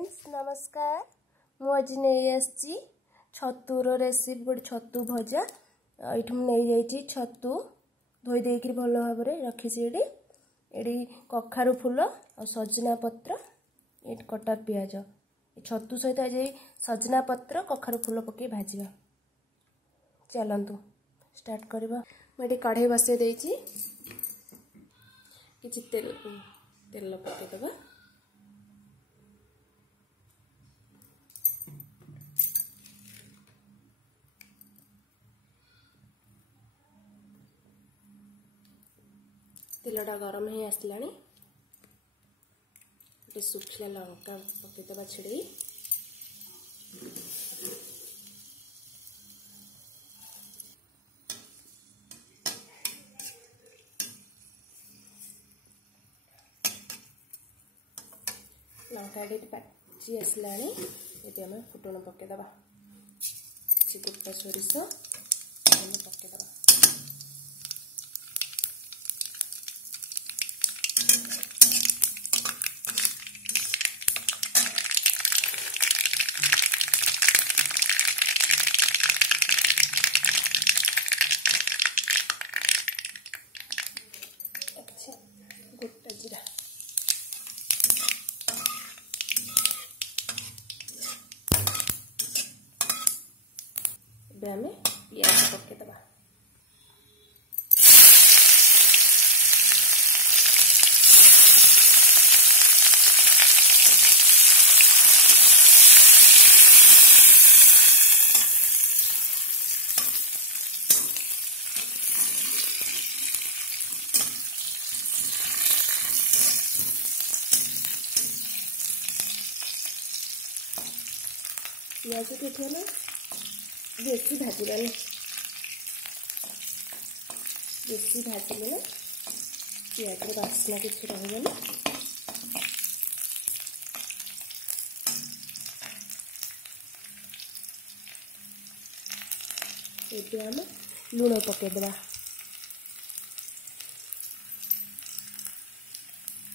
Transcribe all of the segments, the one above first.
Friends नमस्कार। मुझे नहीं आसी छतुर रेसिपी गोटे छतु भजा ये नहीं जाइए छतु धोई देकर भल भाव रखी ये कखारु फूल और सजना पत्र ये कटा पियाज छतु सहित आज सजना पत्र कखारु फूल पकई भाजा। चलतु स्टार्ट करवा। मुझे कढ़ाई बसई देती कि तेल पकईदबा। तेलटा गरम हो आसला गोटे सुखिला लंका पकईदबा छिड़ी लंका पाची आसला ये आम फुटण पकईदबा गोटा सोरिष पकईदबा। गोटा जीरा आम पियाज पकईदबा। पियाज को ना बेसी भाजबानी बेसी भाजले ना पियाज बास्ना किसी रही ये आम लुण पकईदबा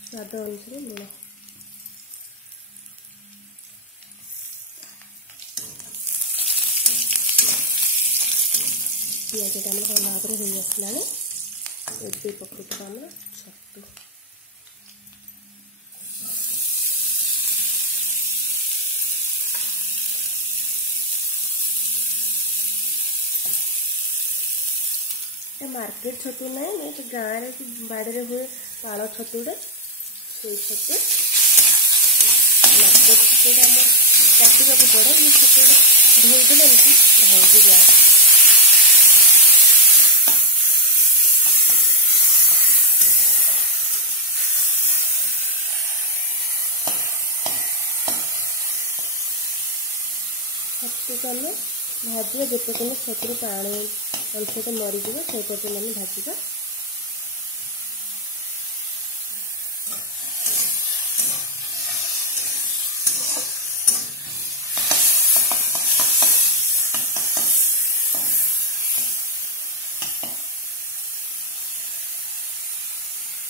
स्वाद अनुसार लुण। पियाज भल भाव में हो आसला ये पकईदबा आम छतु। मार्केट छतु ना गाँव में बाड़ी हुए पाल छतुटा से छतु मार्केट छतुटा आम काटा पड़े ये छतुटा धोईदेले भांगी जाए। छतु को आम भाजा जिते पर्यटन छतु पानी अंशटा मरीज से पर्यटन आम भाजा।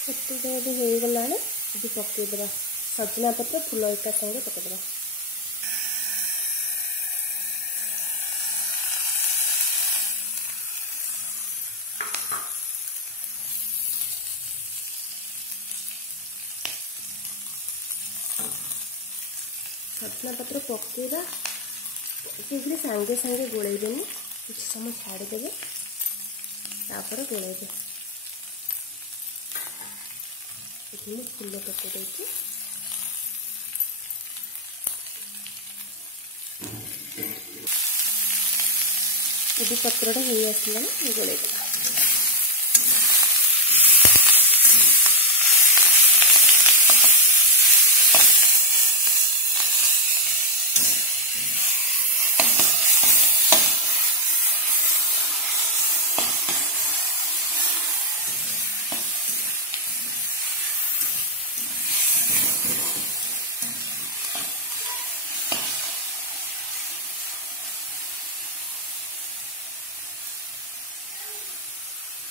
छतुटा ये हो गला पकईदबा सजना पत्र फूल एका संगे पकईदबा। सजना पत्र पकईबा पकईकि सांगे सांगे गोलेदेनि किसी समय छाड़देवे तापर गोलेबे। ये फूल पकई देती ये पत्रटा हो आसला गोलेदेवा।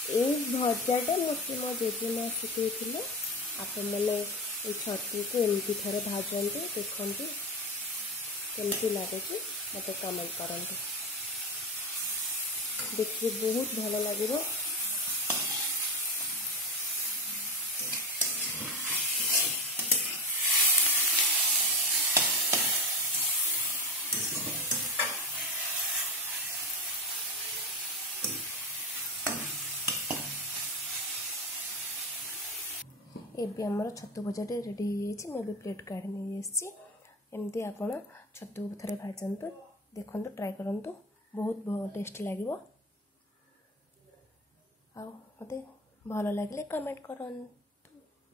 ये भजाटा मत मो जेजेमा शिखे आपण मैंने छतु को एमती थे भाजते देखते केमती लगुच मत कमेंट करंतु। देखिए बहुत भल लगे। एबे आमर छतु भजाटे रेडी हो मुझे प्लेट काढ़ी नहीं आसी। एमती आपण छतु थे भाजतु देखु ट्राए करूँ बहुत टेस्टी लगे। आते भल लगे कमेंट कर।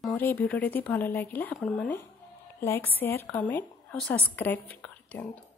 मोर ये वीडियो यदि भल लगे आपण मैंने लाइक शेयर कमेंट और सब्सक्राइब कर दियंतु।